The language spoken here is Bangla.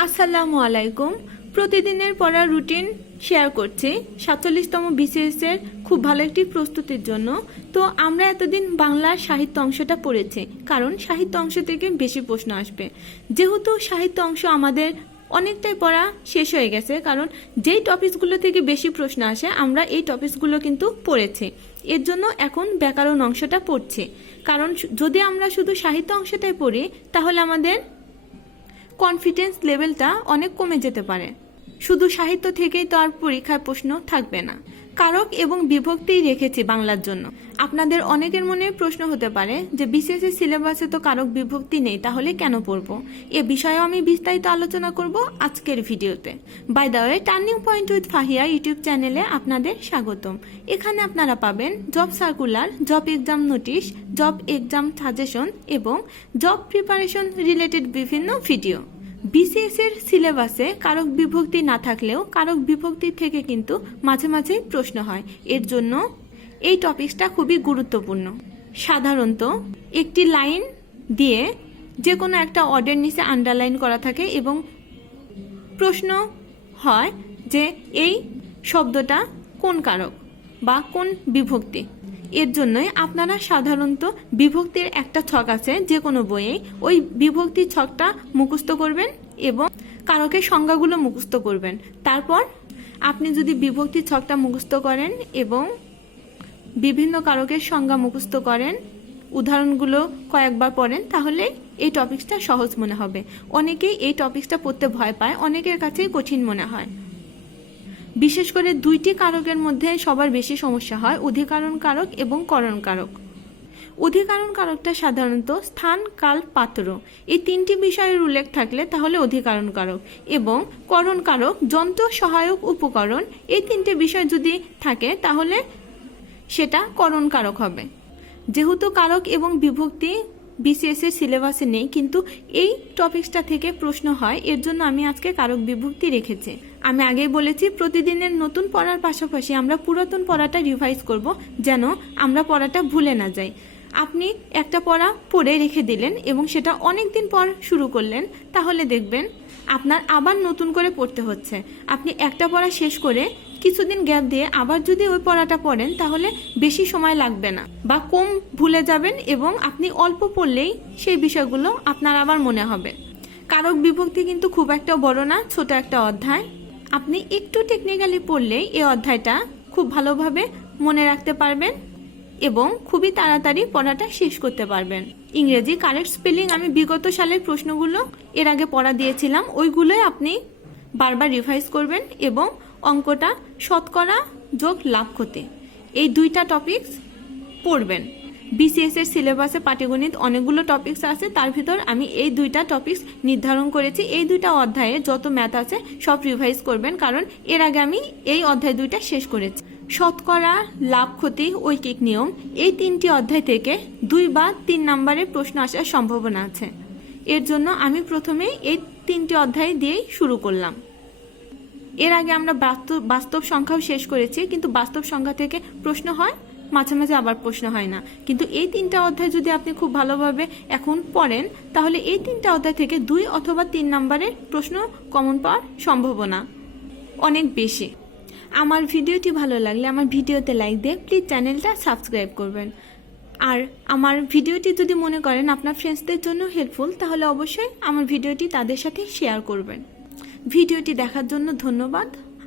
আসসালামু আলাইকুম। প্রতিদিনের পড়ার রুটিন শেয়ার করছি 47তম বিসিএস এর খুব ভালো একটি প্রস্তুতির জন্য। তো আমরা এতদিন বাংলার সাহিত্য অংশটা পড়েছি, কারণ সাহিত্য অংশ থেকে বেশি প্রশ্ন আসবে। যেহেতু সাহিত্য অংশ আমাদের অনেকটাই পড়া শেষ হয়ে গেছে, কারণ যেই টপিকসগুলো থেকে বেশি প্রশ্ন আসে আমরা এই টপিকসগুলো কিন্তু পড়েছি। এর জন্য এখন ব্যাকরণ অংশটা পড়ছি, কারণ যদি আমরা শুধু সাহিত্য অংশটাই পড়ি তাহলে আমাদের কনফিডেন্স লেভেলটা অনেক কমে যেতে পারে। শুধু সাহিত্য থেকেই তো আর পরীক্ষায় প্রশ্ন থাকবে না। কারক এবং বিভক্তি রেখেছি বাংলার জন্য। আপনাদের অনেকের মনে প্রশ্ন হতে পারে যে বিসিএস এর সিলেবাসে তো কারক বিভক্তি নেই, তাহলে কেন পড়বো? এ বিষয়েও আমি বিস্তারিত আলোচনা করব আজকের ভিডিওতে। By the way, turning point with Fahiya YouTube চ্যানেলে আপনাদের স্বাগতম। এখানে আপনারা পাবেন job circular, job exam notice, job exam suggestion এবং জব প্রিপারেশন রিলেটেড বিভিন্ন ভিডিও। বিসিএস এর সিলেবাসে কারক বিভক্তি না থাকলেও কারক বিভক্তি থেকে কিন্তু মাঝে মাঝে প্রশ্ন হয়। এর জন্য এই টপিকসটা খুবই গুরুত্বপূর্ণ। সাধারণত একটি লাইন দিয়ে যে কোনো একটা অর্ডের নিচে আন্ডারলাইন করা থাকে এবং প্রশ্ন হয় যে এই শব্দটা কোন কারক বা কোন বিভক্তি। এর জন্যই আপনারা সাধারণত বিভক্তির একটা ছক আছে যে কোনো বইয়ে, ওই বিভক্তির ছকটা মুখস্থ করবেন এবং কারকের সংজ্ঞাগুলো মুখস্থ করবেন। তারপর আপনি যদি বিভক্তির ছকটা মুখস্থ করেন এবং বিভিন্ন কারকের সংজ্ঞা মুখস্থ করেন, উদাহরণগুলো কয়েকবার পড়েন, তাহলে এই টপিকসটা সহজ মনে হবে। অনেকেই এই টপিকসটা পড়তে ভয় পায়, অনেকের কাছেই কঠিন মনে হয়। বিশেষ করে দুইটি কারকের মধ্যে সবার বেশি সমস্যা হয়, অধিকরণ কারক এবং করণ কারক। অধিকরণ কারকটা সাধারণত স্থান, কাল, পাত্র এই তিনটি বিষয়ের উল্লেখ থাকলে তাহলে অধিকরণ কারক, এবং করণ কারক যন্ত্র, সহায়ক, উপকরণ এই তিনটে বিষয় যদি থাকে তাহলে সেটা করণ কারক হবে। যেহেতু কারক এবং বিভক্তি বিসিএস এর সিলেবাসে নেই, কিন্তু এই টপিকসটা থেকে প্রশ্ন হয়, এর জন্য আমি আজকে কারক বিভক্তি রেখেছি। আমি আগেই বলেছি প্রতিদিনের নতুন পড়ার পাশাপাশি আমরা পুরাতন পড়াটা রিভাইজ করব, যেন আমরা পড়াটা ভুলে না যাই। আপনি একটা পড়া পড়ে রেখে দিলেন এবং সেটা অনেক দিন পর শুরু করলেন, তাহলে দেখবেন আপনার আবার নতুন করে পড়তে হচ্ছে। আপনি একটা পড়া শেষ করে কিছুদিন গ্যাপ দিয়ে আবার যদি ওই পড়াটা পড়েন তাহলে বেশি সময় লাগবে না বা কম ভুলে যাবেন, এবং আপনি অল্প পড়লেই সেই বিষয়গুলো আপনার আবার মনে হবে। কারক বিভক্তি কিন্তু খুব একটা বড় না, ছোট একটা অধ্যায়। আপনি একটু টেকনিক্যালি পড়লেই এই অধ্যায়টা খুব ভালোভাবে মনে রাখতে পারবেন এবং খুবই তাড়াতাড়ি পড়াটা শেষ করতে পারবেন। ইংরেজি কারেক্ট স্পেলিং আমি বিগত সালের প্রশ্নগুলো এর আগে পড়া দিয়েছিলাম, ওইগুলোই আপনি বারবার রিভাইজ করবেন এবং অঙ্কটা শতকরা যোগ লাভ ক্ষতি এই দুইটা টপিকস পড়বেন। বিসিএস এর সিলেবাসে পাটিগণিত অনেকগুলো টপিকস আছে, তার ভিতর আমি এই দুইটা টপিকস নির্ধারণ করেছি। এই দুইটা অধ্যায়ে যত ম্যাথ আছে সব রিভাইজ করবেন, কারণ এর আগে আমি এই অধ্যায় দুইটা শেষ করেছি। শতকরা, লাভ ক্ষতি, ঐকিক নিয়ম এই তিনটি অধ্যায় থেকে 2 বা 3 নম্বরের প্রশ্ন আসার সম্ভাবনা আছে। এর জন্য আমি প্রথমে এই তিনটি অধ্যায় দিয়েই শুরু করলাম। এর আগে আমরা বাস্তব সংখ্যাও শেষ করেছি, কিন্তু বাস্তব সংখ্যা থেকে প্রশ্ন হয়, মাঝে মাঝে আবার প্রশ্ন হয় না। কিন্তু এই তিনটা অধ্যায় যদি আপনি খুব ভালোভাবে এখন পড়েন তাহলে এই তিনটা অধ্যায় থেকে 2 অথবা 3 নম্বরের প্রশ্ন কমন পাওয়ার সম্ভাবনা অনেক বেশি। আমার ভিডিওটি ভালো লাগলে আমার ভিডিওতে লাইক দিয়ে প্লিজ চ্যানেলটা সাবস্ক্রাইব করবেন। আর আমার ভিডিওটি যদি মনে করেন আপনার ফ্রেন্ডসদের জন্য হেল্পফুল, তাহলে অবশ্যই আমার ভিডিওটি তাদের সাথে শেয়ার করবেন। ভিডিওটি দেখার জন্য ধন্যবাদ।